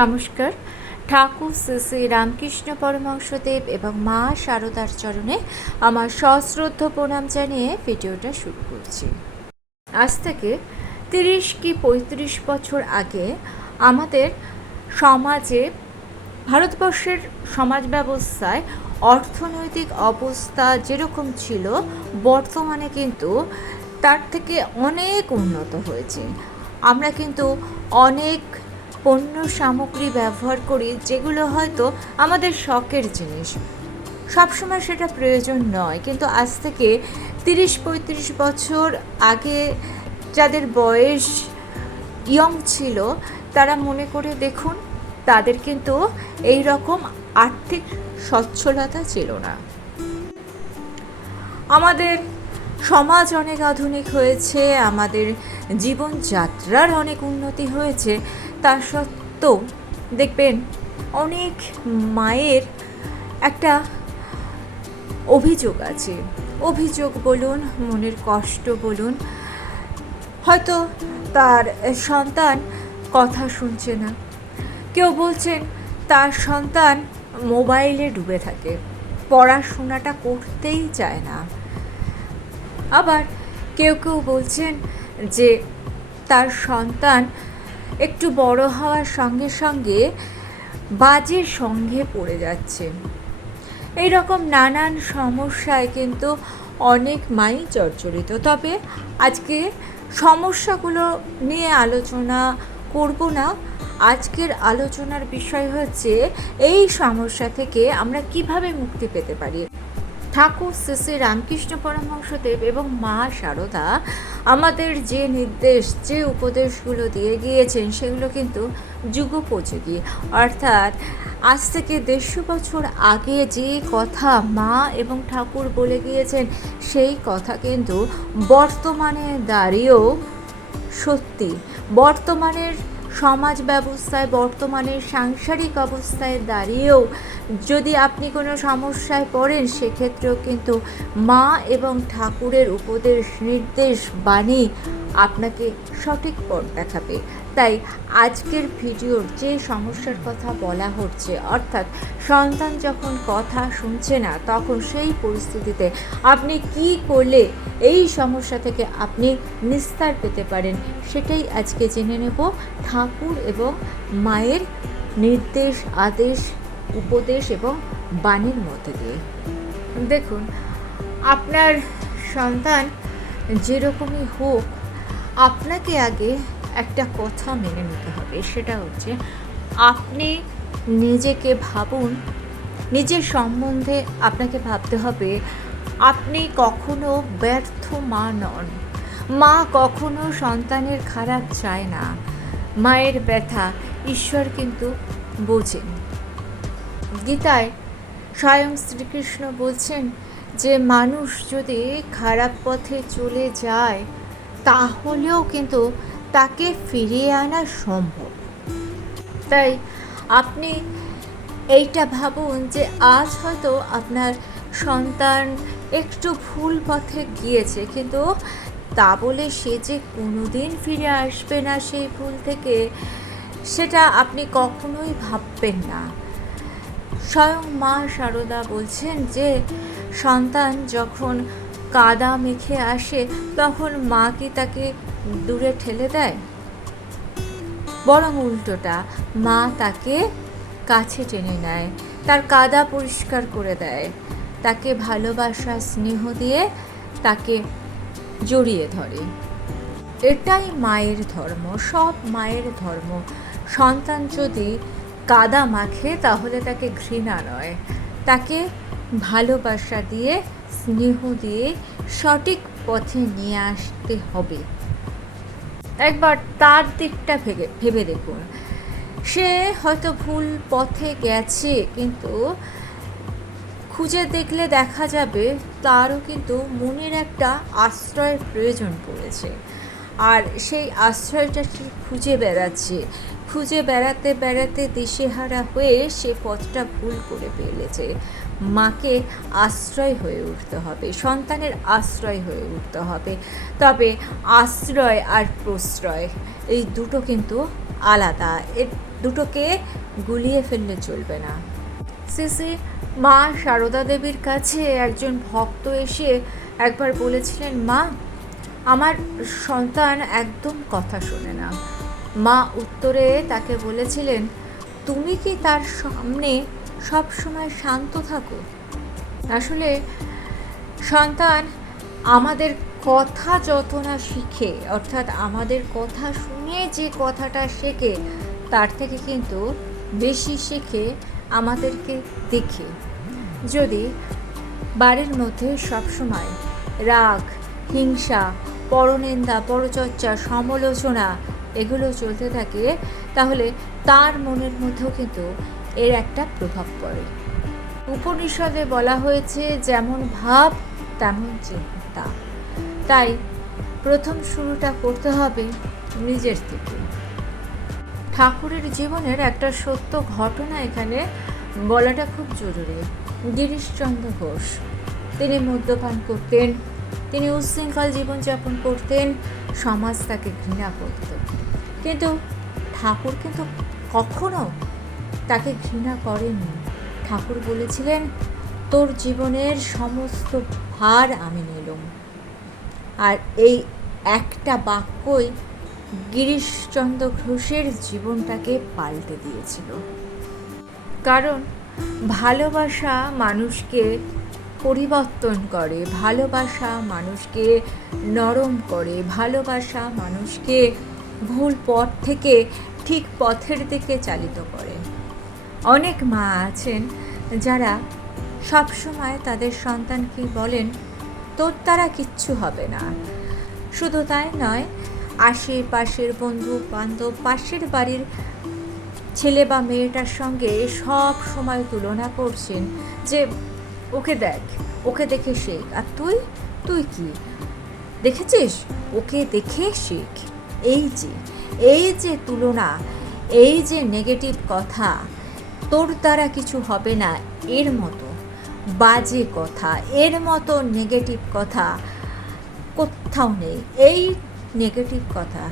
নমস্কার। ঠাকুর শ্রী শ্রী রামকৃষ্ণ পরমহংসদেব এবং মা শারদার চরণে আমার সশ্রদ্ধ প্রণাম জানিয়ে ভিডিওটা শুরু করছি। আজ থেকে 30 কি 35 বছর আগে আমাদের সমাজে, ভারতবর্ষের সমাজ ব্যবস্থায় অর্থনৈতিক অবস্থা যেরকম ছিল, বর্তমানে কিন্তু তার থেকে অনেক উন্নত হয়েছে। আমরা কিন্তু অনেক পণ্য সামগ্রী ব্যবহার করি যেগুলো হয়তো আমাদের শখের জিনিস, সবসময় সেটা প্রয়োজন নয়, কিন্তু আজ থেকে 30-35 বছর আগে যাদের বয়স ইয়ং ছিল তারা মনে করে দেখুন, তাদের কিন্তু এই রকম আর্থিক সচ্ছলতা ছিল না। আমাদের সমাজ অনেক আধুনিক হয়েছে, আমাদের জীবনযাত্রার অনেক উন্নতি হয়েছে, তা সত্ত্বেও দেখবেন অনেক মায়ের একটা অভিযোগ আছে। অভিযোগ বলুন, মনের কষ্ট বলুন, হয়তো তার সন্তান কথা শুনছে না, কেউ বলছেন তার সন্তান মোবাইলে ডুবে থাকে, পড়াশোনাটা করতেই চায় না। আবার কেউ কেউ বলছেন যে তার সন্তান একটু বড় হওয়ার সঙ্গে সঙ্গে বাজে সঙ্গে পড়ে যাচ্ছে। এই রকম নানান সমস্যায় কিন্তু অনেক মাই জর্জরিত। তবে আজকে সমস্যাগুলো নিয়ে আলোচনা করব না। আজকের আলোচনার বিষয় হচ্ছে এই সমস্যা থেকে আমরা কিভাবে মুক্তি পেতে পারি। ঠাকুর শ্রী শ্রী রামকৃষ্ণ পরমহংসদেব এবং মা শারদা আমাদের যে নির্দেশ, যে উপদেশগুলো দিয়ে গিয়েছেন সেগুলো কিন্তু যুগোপযোগী। অর্থাৎ আজ থেকে 150 বছর আগে যে কথা মা এবং ঠাকুর বলে গিয়েছেন সেই কথা কিন্তু বর্তমানে দাঁড়িয়েও সত্যি। বর্তমানের সমাজ ব্যবস্থায়, বর্তমানের সাংসারিক অবস্থায় দাঁড়িয়েও যদি আপনি কোনো সমস্যায় পড়েন, সেক্ষেত্রেও কিন্তু মা এবং ঠাকুরের উপদেশ, নির্দেশ, বাণী আপনাকে সঠিক পথ দেখাবে। তাই আজকের ভিডিওর যে সমস্যার কথা বলা হচ্ছে, অর্থাৎ সন্তান যখন কথা শুনছে না, তখন সেই পরিস্থিতিতে আপনি কি করলে এই সমস্যা থেকে আপনি নিস্তার পেতে পারেন, সেটাই আজকে জেনে নেব ঠাকুর এবং মায়ের নির্দেশ, আদেশ, উপদেশ এবং বাণীর মধ্যে দিয়ে। দেখুন, আপনার সন্তান যেরকমই হোক, আপনাকে আগে একটা কথা মেনে নিতে হবে। সেটা হচ্ছে, আপনি নিজেকে ভাবুন, নিজের সম্বন্ধে আপনাকে ভাবতে হবে আপনি কখনো ব্যর্থ মা নন। মা কখনো সন্তানের খারাপ চায় না। মায়ের ব্যথা ঈশ্বর কিন্তু বোঝেন। গীতায় স্বয়ং শ্রীকৃষ্ণ বলছেন যে মানুষ যদি খারাপ পথে চলে যায় তাহলেও কিন্তু তাকে ফিরিয়ে আনা সম্ভব। তাই আপনি এইটা ভাবুন যে আজ হয়তো আপনার সন্তান একটু ভুল পথে গিয়েছে, কিন্তু তা বলে সে যে কোনোদিন ফিরে আসবে না সেই ভুল থেকে, সেটা আপনি কখনোই ভাববেন না। স্বয়ং মা শারদা বলছেন যে সন্তান যখন কাদা মেখে আসে তখন মা কি তাকে দূরে ঠেলে দেয়? বরং উল্টোটা, মা তাকে কাছে টেনে নেয়, তার কাদা পরিষ্কার করে দেয়, তাকে ভালোবাসা, স্নেহ দিয়ে তাকে জড়িয়ে ধরে। এটাই মায়ের ধর্ম, সব মায়ের ধর্ম। সন্তান যদি কাদা মাখে তাহলে তাকে ঘৃণা নয়, তাকে ভালোবাসা দিয়ে, স্নেহ দিয়ে সঠিক পথে নিয়ে আসতে হবে। একবার তার দিকটা ভেবে দেখুন। সে হয়তো ভুল পথে গেছে, কিন্তু খুঁজে দেখলে দেখা যাবে তারও কিন্তু মনের একটা আশ্রয়ের প্রয়োজন পড়েছে, আর সেই আশ্রয়টা সে খুঁজে বেড়াচ্ছে। খুঁজে বেড়াতে বেড়াতে দিশেহারা হয়ে সে পথটা ভুল করে ফেলেছে। মাকে আশ্রয় হয়ে উঠতে হবে, সন্তানের আশ্রয় হয়ে উঠতে হবে। তবে আশ্রয় আর প্রশ্রয় এই দুটো কিন্তু আলাদা। দুটোকে গুলিয়ে ফেললে চলবে না। শ্রী মা সারদা দেবীর কাছে একজন ভক্ত এসে একবার বলেছিলেন, মা, আমার সন্তান একদম কথা শোনে না। মা উত্তরে তাকে বলেছিলেন, তুমি কি তার সামনে সব সময় শান্ত থাকো? আসলে সন্তান আমাদের কথা যত না শিখে, অর্থাৎ আমাদের কথা শুনে যে কথাটা শেখে, তার থেকে কিন্তু বেশি শেখে আমাদেরকে দেখে। যদি বাড়ির মধ্যে সবসময় রাগ, হিংসা, পরনিন্দা, পরচর্চা, সমালোচনা এগুলো চলতে থাকে, তাহলে তার মনের মধ্যেও কিন্তু এর একটা প্রভাব পড়ে। উপনিষদে বলা হয়েছে, যেমন ভাব তেমন চিন্তা। তাই প্রথম শুরুটা করতে হবে নিজের থেকে। ঠাকুরের জীবনের একটা সত্য ঘটনা এখানে বলাটা খুব জরুরি। গিরিশচন্দ্র ঘোষ, তিনি মদ্যপান করতেন, তিনি উচ্ছৃঙ্খল জীবনযাপন করতেন, সমাজ তাকে ঘৃণা করত। কিন্তু ঠাকুর কিন্তু কখনো তাকে ঘৃণা করেননি। ঠাকুর বলেছিলেন, তোর জীবনের সমস্ত ভার আমি নিলাম। আর এই একটা বাক্যই গিরিশচন্দ্র ঘোষের জীবনটাকে পাল্টে দিয়েছিল। কারণ ভালোবাসা মানুষকে পরিবর্তন করে, ভালোবাসা মানুষকে নরম করে, ভালোবাসা মানুষকে ভুল পথ থেকে ঠিক পথের দিকে চালিত করে। অনেক মা আছেন যারা সবসময় তাদের সন্তানকে বলেন, তোর দ্বারা কিচ্ছু হবে না। শুধু তাই নয়, আশেপাশের বন্ধু বান্ধব, পাশের বাড়ির ছেলে বা মেয়েটার সঙ্গে সব সময় তুলনা করছেন যে ওকে দেখ, ওকে দেখে শেখ। আর তুই কি দেখেছিস? ওকে দেখে শেখ। এই যে তুলনা, এই যে নেগেটিভ কথা, তোর দ্বারা কিছু হবে না, এর মতো বাজে কথা, এর মতো নেগেটিভ কথা কোথাও নেই। এই নেগেটিভ কথা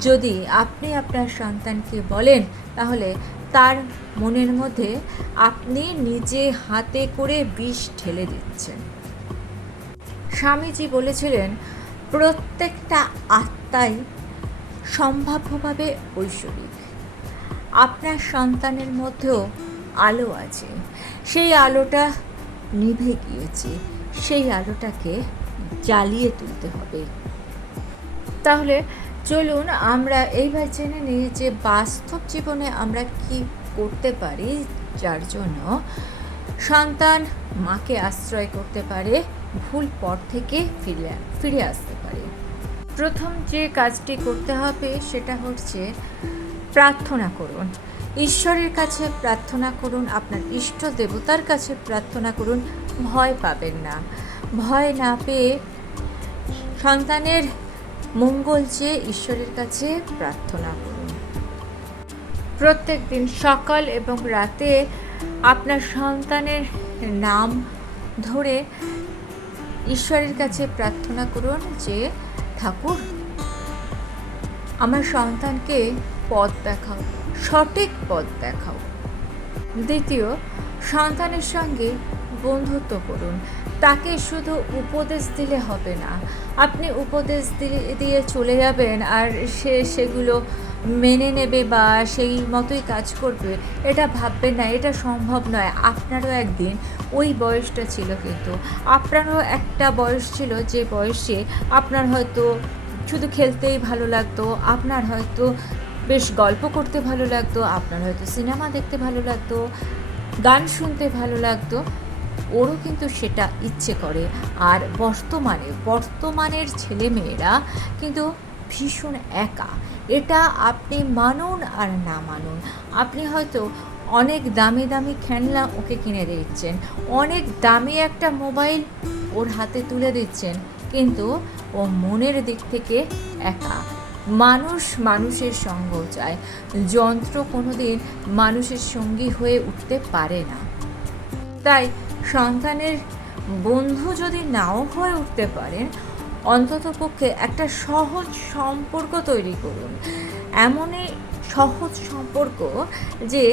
যদি আপনি আপনার সন্তানকে বলেন, তাহলে তার মনের মধ্যে আপনি নিজে হাতে করে বিষ ঢেলে দিচ্ছেন। স্বামীজি বলেছিলেন, প্রত্যেকটা আত্মাই সম্ভাব্যভাবে ঐশ্বরিক। আপনার সন্তানের মধ্যেও আলো আছে, সেই আলোটা নিভে গিয়েছে, সেই আলোটাকে জ্বালিয়ে তুলতে হবে। তাহলে চলুন আমরা এইবার জেনে নিই যে বাস্তব জীবনে আমরা কি করতে পারি, যার জন্য সন্তান মাকে আশ্রয় করতে পারে, ভুল পথ থেকে ফিরে আসতে পারে। প্রথম যে কাজটি করতে হবে সেটা হচ্ছে প্রার্থনা করুন। ঈশ্বরের কাছে প্রার্থনা করুন, আপনার ইষ্ট দেবতার কাছে প্রার্থনা করুন। ভয় পাবেন না। ভয় না পেয়ে সন্তানের মঙ্গল চেয়ে ঈশ্বরের কাছে প্রার্থনা করুন। প্রত্যেক দিন সকাল এবং রাতে আপনার সন্তানের নাম ধরে ঈশ্বরের কাছে প্রার্থনা করুন যে, ঠাকুর, আমার সন্তানকে পথ দেখাও, সঠিক পথ দেখাও। দ্বিতীয়, সন্তানের সঙ্গে বন্ধুত্ব করুন। তাকে শুধু উপদেশ দিলে হবে না। আপনি উপদেশ দিয়ে চলে যাবেন আর সে সেগুলো মেনে নেবে বা সেই মতোই কাজ করবে, এটা ভাববেন না, এটা সম্ভব নয়। আপনারও একদিন ওই বয়সটা ছিল, কিন্তু আপনারও একটা বয়স ছিল যে বয়সে আপনার হয়তো শুধু খেলতেই ভালো লাগতো, আপনার হয়তো বেশ গল্প করতে ভালো লাগতো, আপনার হয়তো সিনেমা দেখতে ভালো লাগতো, গান শুনতে ভালো লাগতো। ওরও কিন্তু সেটা ইচ্ছে করে। আর বর্তমানের ছেলেমেয়েরা কিন্তু ভীষণ একা। এটা আপনি মানুন আর না মানুন। আপনি হয়তো অনেক দামি দামি খেলনা ওকে কিনে দিচ্ছেন, অনেক দামি একটা মোবাইল ওর হাতে তুলে দিচ্ছেন, কিন্তু ও মনের দিক থেকে একা। মানুষ মানুষের সঙ্গ চায়, যন্ত্র কোনোদিন মানুষের সঙ্গী হয়ে উঠতে পারে না। তাই সন্তানের বন্ধু যদি নাও হয়ে উঠতে পারেন, অন্ততপক্ষে একটা সহজ সম্পর্ক তৈরি করুন। এমনই সহজ সম্পর্ক যে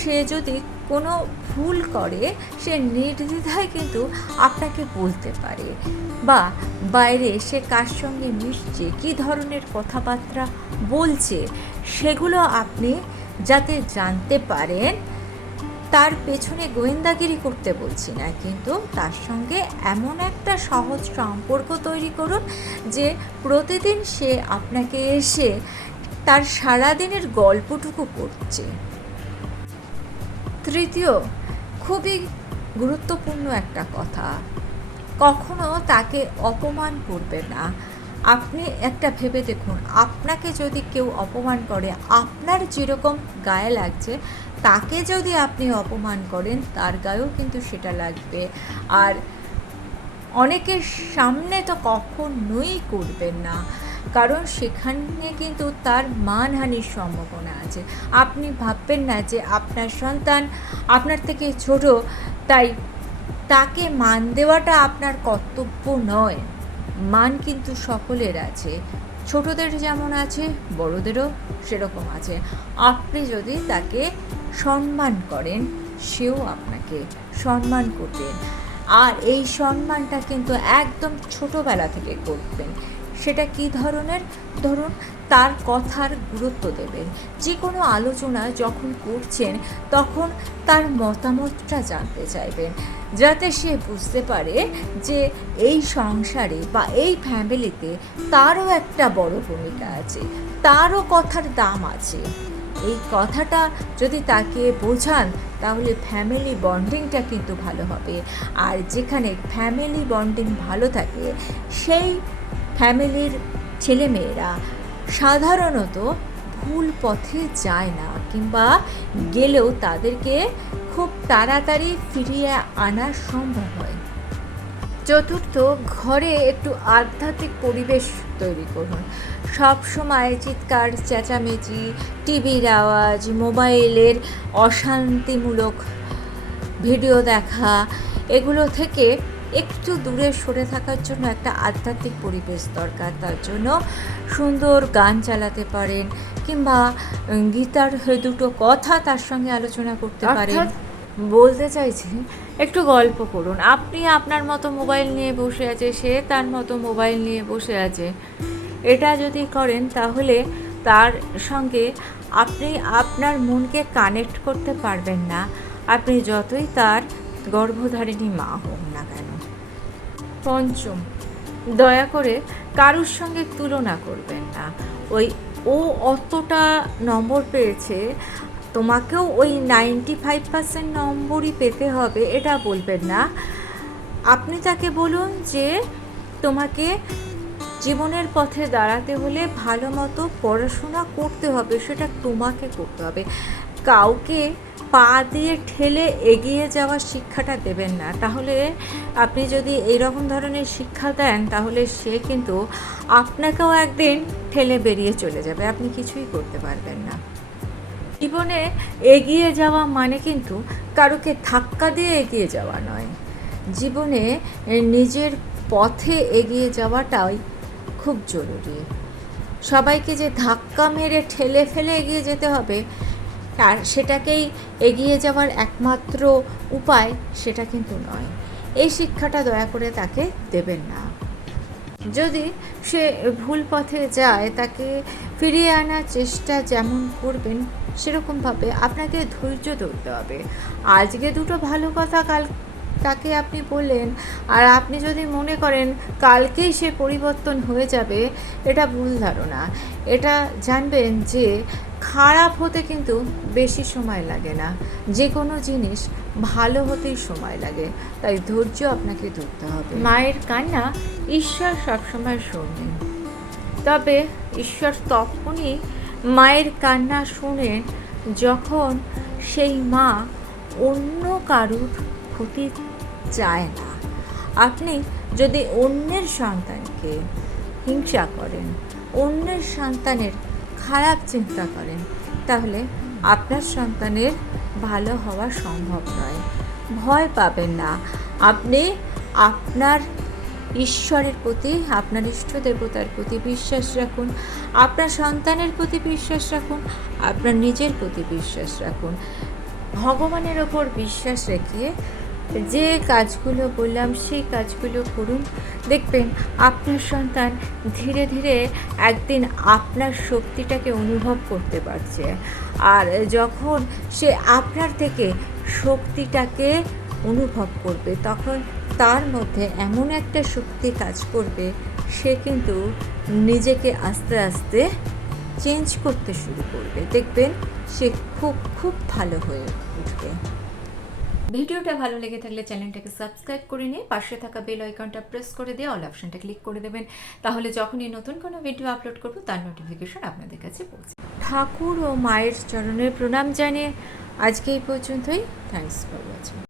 সে যদি কোনো ভুল করে সে নির্দ্বিধায় কিন্তু আপনাকে বলতে পারে, বা বাইরে সে কার সঙ্গে মিশছে, কী ধরনের কথাবার্তা বলছে, সেগুলো আপনি যাতে জানতে পারেন। তার পেছনে গোয়েন্দাগিরি করতে বলছি না, কিন্তু তার সঙ্গে এমন একটা সহজ সম্পর্ক তৈরি করুন যে প্রতিদিন সে আপনাকে এসে তার সারাদিনের গল্পটুকু করছে। তৃতীয়, খুবই গুরুত্বপূর্ণ একটা কথা, কখনো তাকে অপমান করবেন না। আপনি একটা ভেবে দেখুন, আপনাকে যদি কেউ অপমান করে, আপনার যেরকম গায়ে লাগছে, তাকে যদি আপনি অপমান করেন তার গায়েও কিন্তু সেটা লাগবে। আর অনেকের সামনে তো কখনোই করবেন না, কারণ সেখানে কিন্তু তার মানহানির সম্ভাবনা আছে। আপনি ভাববেন না যে আপনার সন্তান আপনার থেকে ছোট, তাই তাকে মান দেওয়াটা আপনার কর্তব্য নয়। মান কিন্তু সকলের আছে, ছোটদের যেমন আছে বড়দেরও সেরকম আছে। আপনি যদি তাকে সম্মান করেন, সেও আপনাকে সম্মান করবেন। আর এই সম্মানটা কিন্তু একদম ছোটোবেলা থেকে করবেন। সেটা কী ধরনের? ধরুন, তার কথার গুরুত্ব দেবেন। যে কোনো আলোচনা যখন করছেন তখন তার মতামতটা জানতে চাইবেন, যাতে সে বুঝতে পারে যে এই সংসারে বা এই ফ্যামিলিতে তারও একটা বড় ভূমিকা আছে, তারও কথার দাম আছে। এই কথাটা যদি তাকে বোঝান, তাহলে ফ্যামিলি বন্ডিংটা কিন্তু ভালো হবে। আর যেখানে ফ্যামিলি বন্ডিং ভালো থাকে, সেই ফ্যামিলির ছেলেমেয়েরা সাধারণত ভুল পথে যায় না, কিংবা গেলেও তাদেরকে খুব তাড়াতাড়ি ফিরিয়ে আনা সম্ভব হয়। চতুর্থ, ঘরে একটু আধ্যাত্মিক পরিবেশ তৈরি করুন। সব সময় চিৎকার চেঁচামেচি, টিভির আওয়াজ, মোবাইলের অশান্তিমূলক ভিডিও দেখা, এগুলো থেকে একটু দূরে সরে থাকার জন্য একটা আধ্যাত্মিক পরিবেশ দরকার। তার জন্য সুন্দর গান চালাতে পারেন, কিংবা গীতার দুটো কথা তার সঙ্গে আলোচনা করতে পারেন। বলতে চাইছি, একটু গল্প করুন। আপনি আপনার মতো মোবাইল নিয়ে বসে আছে, সে তার মতো মোবাইল নিয়ে বসে আছে। এটা যদি করেন তাহলে তার সঙ্গে আপনি আপনার মনকে কানেক্ট করতে পারবেন না, আপনি যতই তার গর্ভধারিণী মা হোক না কেন। পঞ্চম, দয়া করে কারুর সঙ্গে তুলনা করবেন না। ও অতটা নম্বর পেয়েছে, তোমাকেও ওই 95% নম্বরই পেতে হবে, এটা বলবেন না। আপনি তাকে বলুন যে তোমাকে জীবনের পথে দাঁড়াতে হলে ভালো মতো পড়াশোনা করতে হবে, সেটা তোমাকে করতে হবে। কাউকে পা দিয়ে ঠেলে এগিয়ে যাওয়ার শিক্ষাটা দেবেন না। তাহলে আপনি যদি এইরকম ধরনের শিক্ষা দেন, তাহলে সে কিন্তু আপনাকেও একদিন ঠেলে বেরিয়ে চলে যাবে, আপনি কিছুই করতে পারবেন না। জীবনে এগিয়ে যাওয়া মানে কিন্তু কারোকে ধাক্কা দিয়ে এগিয়ে যাওয়া নয়। জীবনে নিজের পথে এগিয়ে যাওয়াটাই খুব জরুরি। সবাইকে যে ধাক্কা মেরে ঠেলে ফেলে এগিয়ে যেতে হবে, আর সেটাকেই এগিয়ে যাওয়ার একমাত্র উপায়, সেটা কিন্তু নয়। এই শিক্ষাটা দয়া করে তাকে দেবেন না। যদি সে ভুল পথে যায়, তাকে ফিরিয়ে আনার চেষ্টা যেমন করবেন, সেরকমভাবে আপনাকে ধৈর্য ধরতে হবে। আজকে দুটো ভালো কথা কাল তাকে আপনি বললেন, আর আপনি যদি মনে করেন কালকেই সে পরিবর্তন হয়ে যাবে, এটা ভুল ধারণা। এটা জানবেন যে খারাপ হতে কিন্তু বেশি সময় লাগে না, যে কোনো জিনিস ভালো হতেই সময় লাগে। তাই ধৈর্য আপনাকে ধরতে হবে। মায়ের কান্না ঈশ্বর সবসময় শোনেন, তবে ঈশ্বর তখনই মায়ের কান্না শোনেন যখন সেই মা অন্য কারুর ক্ষতি চায় না। আপনি যদি অন্যের সন্তানকে হিংসা করেন, অন্যের সন্তানের খারাপ চিন্তা করেন, তাহলে আপনার সন্তানের ভালো হওয়া সম্ভব নয়। ভয় পাবেন না। আপনি আপনার ঈশ্বরের প্রতি, আপনার ইষ্ট দেবতার প্রতি বিশ্বাস রাখুন, আপনার সন্তানের প্রতি বিশ্বাস রাখুন, আপনার নিজের প্রতি বিশ্বাস রাখুন। ভগবানের ওপর বিশ্বাস রেখে যে কাজগুলো বললাম সেই কাজগুলো করুন। দেখবেন আপনার সন্তান ধীরে ধীরে একদিন আপনার শক্তিটাকে অনুভব করতে পারছে। আর যখন সে আপনার থেকে শক্তিটাকে অনুভব করবে, তখন তার মধ্যে এমন একটা শক্তি কাজ করবে, সে কিন্তু নিজেকে আস্তে আস্তে চেঞ্জ করতে শুরু করবে। দেখবেন সে খুব খুব ভালো হয়ে উঠবে। ভিডিওটা ভালো লেগে থাকলে চ্যানেলটাকে সাবস্ক্রাইব করে নিয়ে পাশে থাকা বেল আইকনটা প্রেস করে দিয়ে অল অপশনটা ক্লিক করে দেবেন। তাহলে যখনই নতুন কোনো ভিডিও আপলোড করব তার নোটিফিকেশন আপনাদের কাছে পৌঁছে। ঠাকুর ও মায়ের চরণে প্রণাম জানিয়ে আজকে এই পর্যন্তই। Thanks for watching.